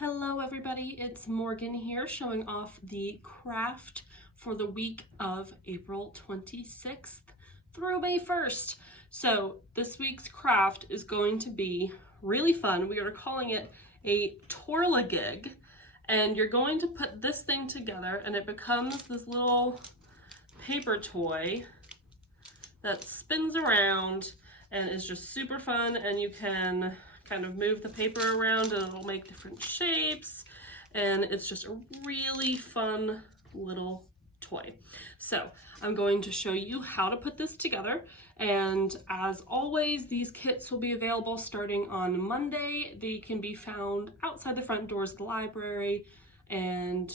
Hello everybody, it's Morgan here showing off the craft for the week of April 26th through May 1st. So this week's craft is going to be really fun. We are calling it a Twirligig, and you're going to put this thing together and it becomes this little paper toy that spins around and is just super fun, and you can kind of move the paper around and it'll make different shapes, and it's just a really fun little toy. So I'm going to show you how to put this together, and as always these kits will be available starting on Monday. They can be found outside the front doors of the library and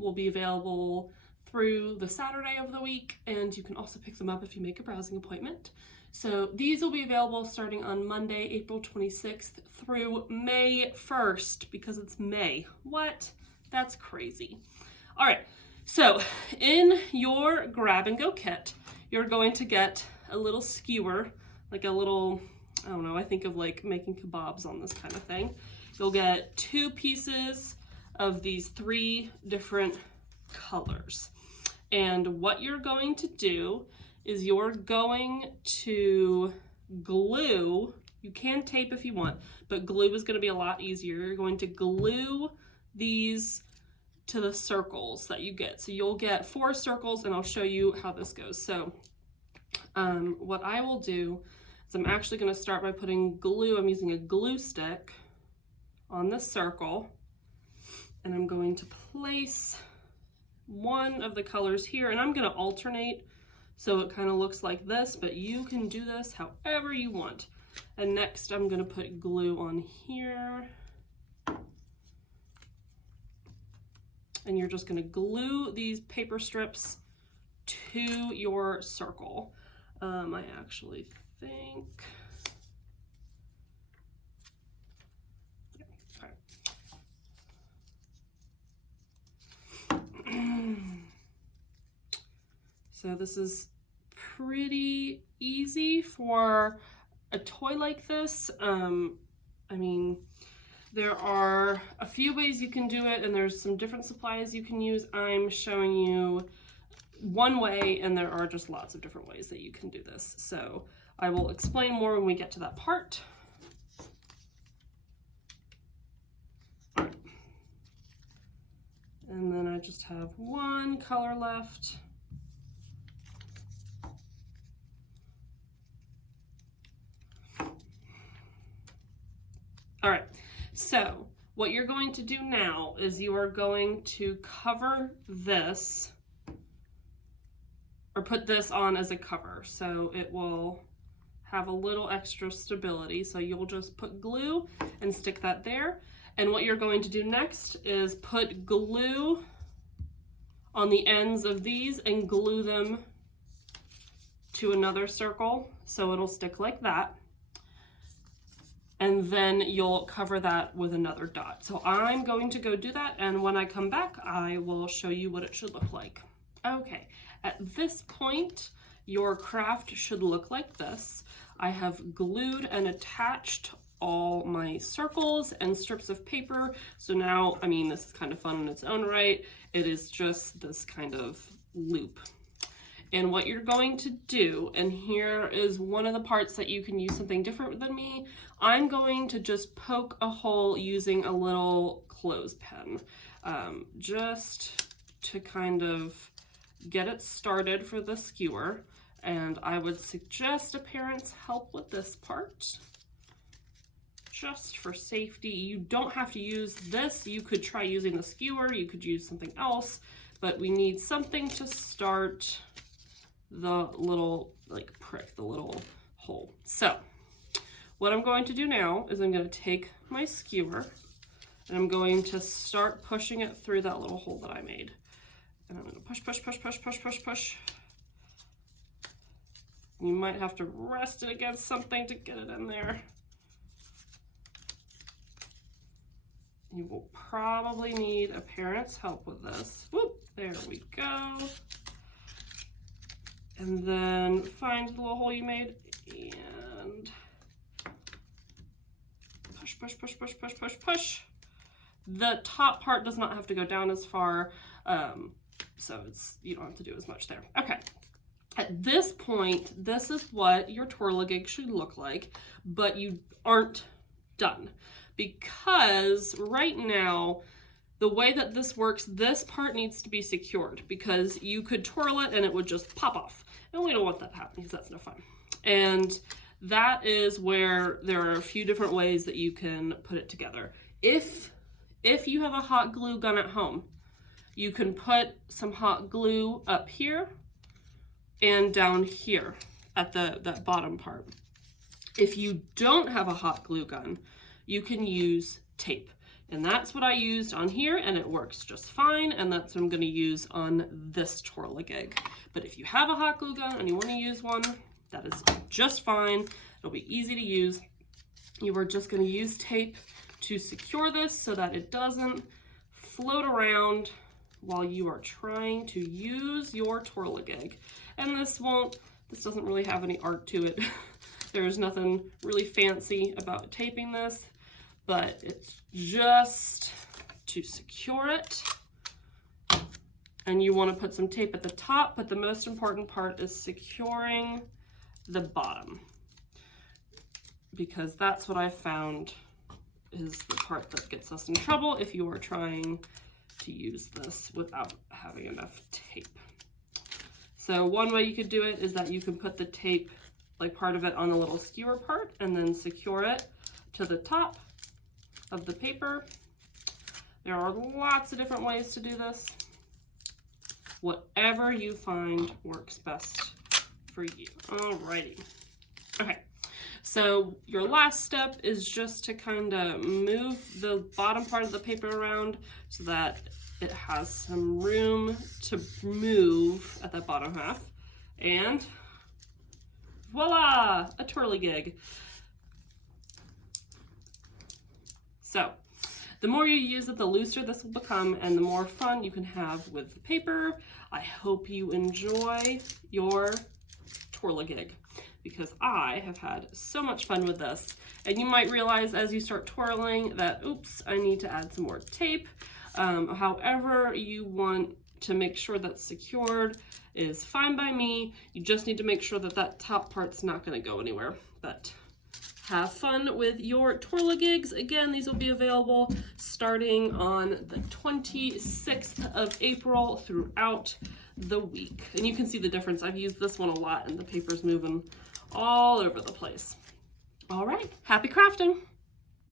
will be available through the Saturday of the week, and you can also pick them up if you make a browsing appointment. So these will be available starting on Monday, April 26th through May 1st, because it's May. What? That's crazy. All right, so in your grab and go kit, you're going to get a little skewer, like a little, I don't know, I think of like making kebabs on this kind of thing. You'll get 2 pieces of these 3 different colors. And what you're going to do is you're going to glue, you can tape if you want, but glue is going to be a lot easier. You're going to glue these to the circles that you get. So you'll get 4 circles, and I'll show you how this goes. So what I will do is I'm actually going to start by putting glue. I'm using a glue stick on the circle, and I'm going to place one of the colors here, and I'm going to alternate so it kind of looks like this, but you can do this however you want. And next I'm going to put glue on here, and you're just going to glue these paper strips to your circle. I actually think, so this is pretty easy for a toy like this. I mean, there are a few ways you can do it, and there's some different supplies you can use. I'm showing you one way, and there are just lots of different ways that you can do this. So I will explain more when we get to that part. And then I just have one color left. All right, so what you're going to do now is you are going to cover this, or put this on as a cover, so it will have a little extra stability. So you'll just put glue and stick that there. And what you're going to do next is put glue on the ends of these and glue them to another circle so it'll stick like that. And then you'll cover that with another dot. So I'm going to go do that, and when I come back, I will show you what it should look like. Okay, at this point, your craft should look like this. I have glued and attached all my circles and strips of paper. So now, I mean, this is kind of fun in its own right. It is just this kind of loop. And what you're going to do, and here is one of the parts that you can use something different than me, I'm going to just poke a hole using a little clothespin, just to kind of get it started for the skewer. And I would suggest a parent's help with this part, just for safety. You don't have to use this. You could try using the skewer, you could use something else, but we need something to start the little like prick, the little hole. So what I'm going to do now is I'm going to take my skewer and I'm going to start pushing it through that little hole that I made. And I'm going to push, push, push, push, push, push, push. You might have to rest it against something to get it in there. You will probably need a parent's help with this. Whoop, there we go. And then find the little hole you made and push, push, push, push, push, push, push. The top part does not have to go down as far, so you don't have to do as much there. Okay. At this point, this is what your twirligig should look like, but you aren't done, because right now, the way that this works, this part needs to be secured, because you could twirl it and it would just pop off. And we don't want that to happen, because that's no fun. And that is where there are a few different ways that you can put it together. If you have a hot glue gun at home, you can put some hot glue up here and down here at that bottom part. If you don't have a hot glue gun, you can use tape. And that's what I used on here, and it works just fine, and that's what I'm gonna use on this twirligig. But if you have a hot glue gun and you wanna use one, that is just fine. It'll be easy to use. You are just gonna use tape to secure this so that it doesn't float around while you are trying to use your twirligig. And this doesn't really have any art to it. There's nothing really fancy about taping this, but it's just to secure it. And you want to put some tape at the top, but the most important part is securing the bottom, because that's what I found is the part that gets us in trouble if you are trying to use this without having enough tape. So one way you could do it is that you can put the tape, like part of it, on the little skewer part and then secure it to the top of the paper. There are lots of different ways to do this. Whatever you find works best for you. Alrighty. Okay. So your last step is just to kind of move the bottom part of the paper around so that it has some room to move at that bottom half. And voila, a twirligig. So the more you use it, the looser this will become and the more fun you can have with the paper. I hope you enjoy your twirligig, because I have had so much fun with this. And you might realize as you start twirling that, oops, I need to add some more tape. However you want to make sure that's secured is fine by me. You just need to make sure that that top part's not going to go anywhere. But have fun with your twirligigs. Again, these will be available starting on the 26th of April throughout the week. And you can see the difference. I've used this one a lot and the paper's moving all over the place. All right, happy crafting.